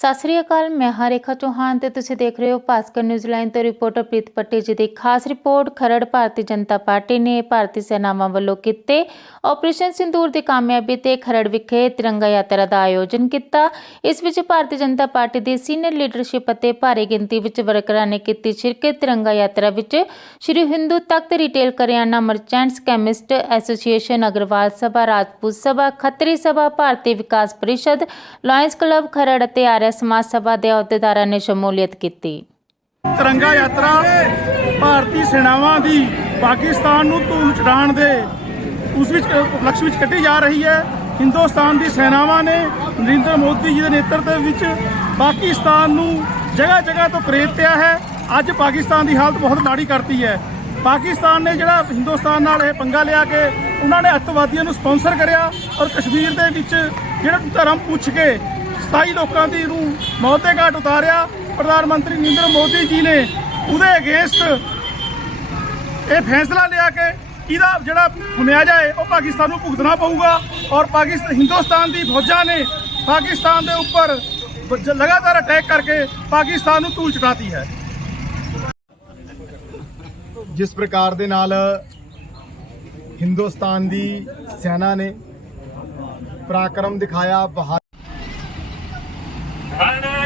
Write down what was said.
ਸਤਿ ਸ੍ਰੀ ਅਕਾਲ, ਮੈਂ ਹਾਂ ਰੇਖਾ ਚੌਹਾਨ ਤੇ ਤੁਸੀਂ ਦੇਖ ਰਹੇ ਹੋ ਭਾਸਕਰ ਨਿਊਜ਼ੀਲੈਂਡ ਤੋਂ ਰਿਪੋਰਟਰ ਪ੍ਰੀਤ ਪੱਟੀ ਜੀ ਦੀ ਖਾਸ ਰਿਪੋਰਟ। ਖਰੜ ਭਾਰਤੀ ਜਨਤਾ ਪਾਰਟੀ ਨੇ ਭਾਰਤੀ ਸੈਨਾਵਾਂ ਵੱਲੋਂ ਕੀਤੇ ਆਪਰੇਸ਼ਨ ਸਿੰਦੂਰ ਦੀ ਕਾਮਯਾਬੀ ਤੇ ਖਰੜ ਵਿਖੇ ਤਿਰੰਗਾ ਯਾਤਰਾ ਦਾ ਆਯੋਜਨ ਕੀਤਾ। ਇਸ ਵਿੱਚ ਭਾਰਤੀ ਜਨਤਾ ਪਾਰਟੀ ਦੀ ਸੀਨੀਅਰ ਲੀਡਰਸ਼ਿਪ ਅਤੇ ਭਾਰੀ ਗਿਣਤੀ ਵਿੱਚ ਵਰਕਰਾਂ ਨੇ ਕੀਤੀ ਸ਼ਿਰਕਤ। ਤਿਰੰਗਾ ਯਾਤਰਾ ਵਿੱਚ ਸ਼੍ਰੀ ਹਿੰਦੂ ਤਖਤ ਰਿਟੇਲ ਕਰਿਆਨਾ merchants chemist association Agarwal Sabha, Rajput Sabha, Khatri Sabha, Bharatiya Vikas Parishad, lions club Kharar ਅਤੇ ਆਰਿਆ ਸਮਾਜ ਸਭਾ ਦੇ ਅਹੁਦੇਦਾਰਾਂ ਨੇ ਸ਼ਮੂਲੀਅਤ ਕੀਤੀ। ਤਿਰੰਗਾ ਯਾਤਰਾ ਭਾਰਤੀ ਸੈਨਾਵਾਂ ਦੀ ਪਾਕਿਸਤਾਨ ਨੂੰ ਧੂਲ ਚੜਾਉਣ ਦੇ ਉਸ ਵਿੱਚ, ਉਪਲਕਸ਼ ਵਿੱਚ ਕੱਢੀ ਜਾ ਰਹੀ ਹੈ। ਹਿੰਦੁਸਤਾਨ ਦੀ ਸੈਨਾਵਾਂ ਨੇ ਨਰਿੰਦਰ ਮੋਦੀ ਜੀ ਦੇ ਨੇਤਰਤਵ ਵਿੱਚ ਪਾਕਿਸਤਾਨ ਨੂੰ ਜਗ੍ਹਾ ਜਗ੍ਹਾ ਤੋਂ ਪ੍ਰੇਰਿਆ ਹੈ। ਅੱਜ ਪਾਕਿਸਤਾਨ ਦੀ ਹਾਲਤ ਬਹੁਤ ਮਾੜੀ ਕਰਤੀ ਹੈ। ਪਾਕਿਸਤਾਨ ਨੇ ਜਿਹੜਾ ਹਿੰਦੁਸਤਾਨ ਨਾਲ ਇਹ ਪੰਗਾ ਲਿਆ ਕੇ ਉਹਨਾਂ ਨੇ ਅੱਤਵਾਦੀਆਂ ਨੂੰ ਸਪਾਂਸਰ ਕਰਿਆ ਔਰ ਕਸ਼ਮੀਰ ਦੇ ਵਿੱਚ ਜਿਹੜਾ ਧਰਮ ਪੁੱਛ ਕੇ 27 ਲੋਕਾਂ ਦੀ ਨੂੰ ਮੌਤ ਦੇ ਘਾਟ ਉਤਾਰਿਆ। ਪ੍ਰਧਾਨ ਮੰਤਰੀ ਨਰਿੰਦਰ ਮੋਦੀ ਜੀ ਨੇ ਉਹਦੇ ਅਗੇਂਸਟ ਇਹ ਫੈਸਲਾ ਲਿਆ ਕਿ ਇਹਦਾ ਜਿਹੜਾ ਖਮਿਆਜਾ ਹੈ ਉਹ ਪਾਕਿਸਤਾਨ ਨੂੰ ਭੁਗਤਣਾ ਪਊਗਾ ਔਰ ਪਾਕਿਸਤਾਨ ਹਿੰਦੁਸਤਾਨ ਦੀ ਫੌਜਾਂ ਨੇ ਪਾਕਿਸਤਾਨ ਦੇ ਉੱਪਰ ਲਗਾਤਾਰ ਅਟੈਕ ਕਰਕੇ ਪਾਕਿਸਤਾਨ ਨੂੰ ਧੂਲ ਚਟਾਤੀ ਹੈ। ਜਿਸ ਪ੍ਰਕਾਰ ਦੇ ਨਾਲ ਹਿੰਦੁਸਤਾਨ ਦੀ ਸੈਨਾ ਨੇ ਪਰਾਕਰਮ ਦਿਖਾਇਆ Gracias.